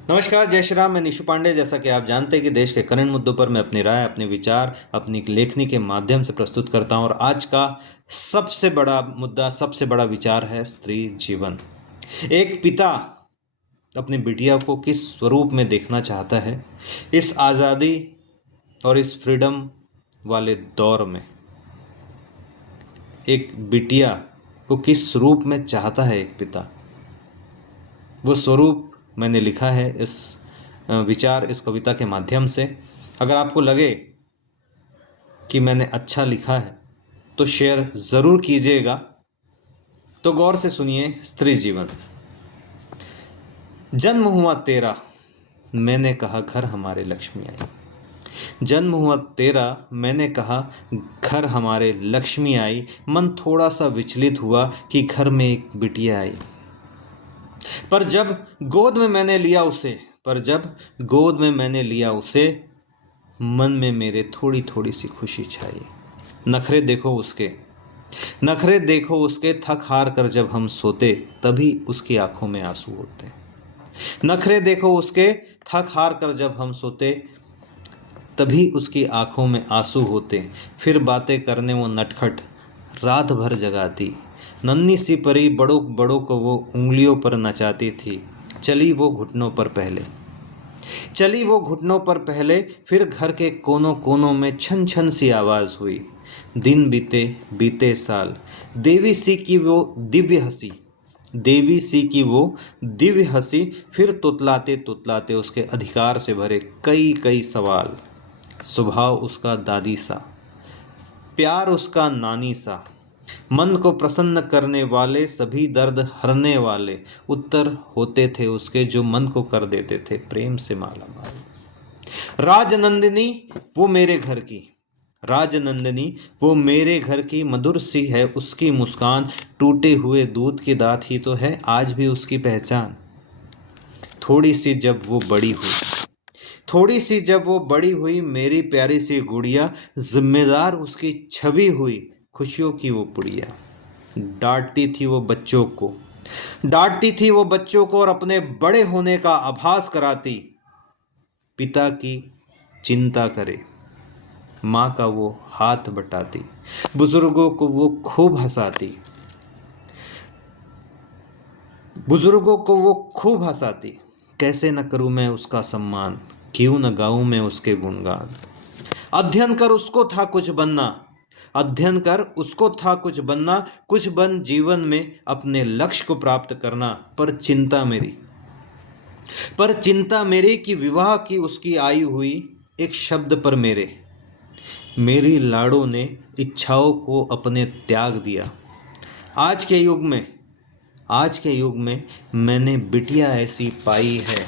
नमस्कार, जय श्री राम। मैं निशु पांडे। जैसा कि आप जानते हैं कि देश के करंट मुद्दों पर मैं अपनी राय, अपने विचार, अपनी लेखनी के माध्यम से प्रस्तुत करता हूं। और आज का सबसे बड़ा मुद्दा, सबसे बड़ा विचार है स्त्री जीवन। एक पिता अपनी बिटिया को किस स्वरूप में देखना चाहता है इस आज़ादी और इस फ्रीडम वाले दौर में। एक बिटिया को किस स्वरूप में चाहता है एक पिता, वो स्वरूप मैंने लिखा है इस विचार, इस कविता के माध्यम से। अगर आपको लगे कि मैंने अच्छा लिखा है तो शेयर ज़रूर कीजिएगा। तो गौर से सुनिए। स्त्री जीवन। जन्म हुआ तेरा, मैंने कहा घर हमारे लक्ष्मी आई। जन्म हुआ तेरा, मैंने कहा घर हमारे लक्ष्मी आई। मन थोड़ा सा विचलित हुआ कि घर में एक बिटिया आई। पर जब गोद में मैंने लिया उसे, मन में मेरे थोड़ी थोड़ी सी खुशी छाई। नखरे देखो उसके, थक हार कर जब हम सोते तभी उसकी आंखों में आंसू होते। नखरे देखो उसके, थक हार कर जब हम सोते तभी उसकी आंखों में आंसू होते। फिर बातें करने वो नटखट रात भर जगाती। नन्ही सी परी बड़ों बड़ों को वो उंगलियों पर नचाती थी। चली वो घुटनों पर पहले, फिर घर के कोनों कोनों में छन छन सी आवाज़ हुई। दिन बीते साल, देवी सी की वो दिव्य हंसी। फिर तुतलाते तुतलाते उसके अधिकार से भरे कई कई सवाल। स्वभाव उसका दादी सा, प्यार उसका नानी सा, मन को प्रसन्न करने वाले, सभी दर्द हरने वाले उत्तर होते थे उसके, जो मन को कर देते थे प्रेम से माला माल। राजनंदिनी वो मेरे घर की मधुर सी है उसकी मुस्कान। टूटे हुए दूध की दात ही तो है आज भी उसकी पहचान। थोड़ी सी जब वो बड़ी हुई मेरी प्यारी सी गुड़िया, जिम्मेदार उसकी छवि हुई खुशियों की वो पुड़िया। डांटती थी वो बच्चों को और अपने बड़े होने का आभास कराती। पिता की चिंता करे, माँ का वो हाथ बटाती। बुजुर्गों को वो खूब हंसाती। कैसे न करूँ मैं उसका सम्मान, क्यों न गाऊं मैं उसके गुणगान। अध्ययन कर उसको था कुछ बनना, कुछ बन जीवन में अपने लक्ष्य को प्राप्त करना। पर चिंता मेरी कि विवाह की उसकी आई हुई एक शब्द पर मेरी लाड़ों ने इच्छाओं को अपने त्याग दिया। आज के युग में मैंने बिटिया ऐसी पाई है,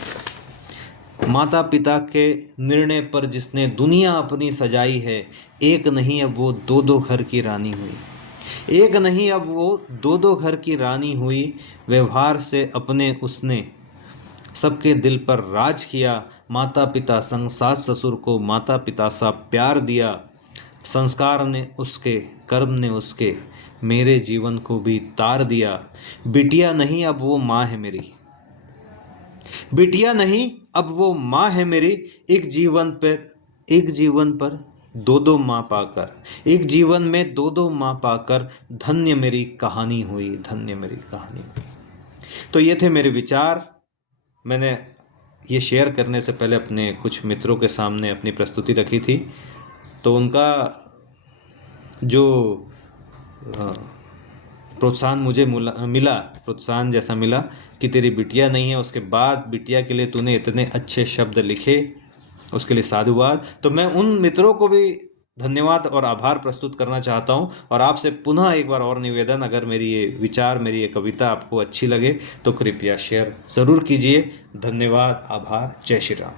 माता पिता के निर्णय पर जिसने दुनिया अपनी सजाई है। एक नहीं अब वो दो घर की रानी हुई। व्यवहार से अपने उसने सबके दिल पर राज किया। माता पिता संग सास ससुर को माता पिता सा प्यार दिया। संस्कार ने उसके, कर्म ने उसके, मेरे जीवन को भी तार दिया। बिटिया नहीं अब वो माँ है मेरी। एक जीवन पर दो माँ पाकर धन्य मेरी कहानी हुई। तो ये थे मेरे विचार। मैंने ये शेयर करने से पहले अपने कुछ मित्रों के सामने अपनी प्रस्तुति रखी थी, तो उनका जो प्रोत्साहन जैसा मिला कि तेरी बिटिया नहीं है, उसके बाद बिटिया के लिए तूने इतने अच्छे शब्द लिखे, उसके लिए साधुवाद। तो मैं उन मित्रों को भी धन्यवाद और आभार प्रस्तुत करना चाहता हूं। और आपसे पुनः एक बार और निवेदन, अगर मेरी ये विचार, मेरी ये कविता आपको अच्छी लगे तो कृपया शेयर ज़रूर कीजिए। धन्यवाद, आभार, जय श्री राम।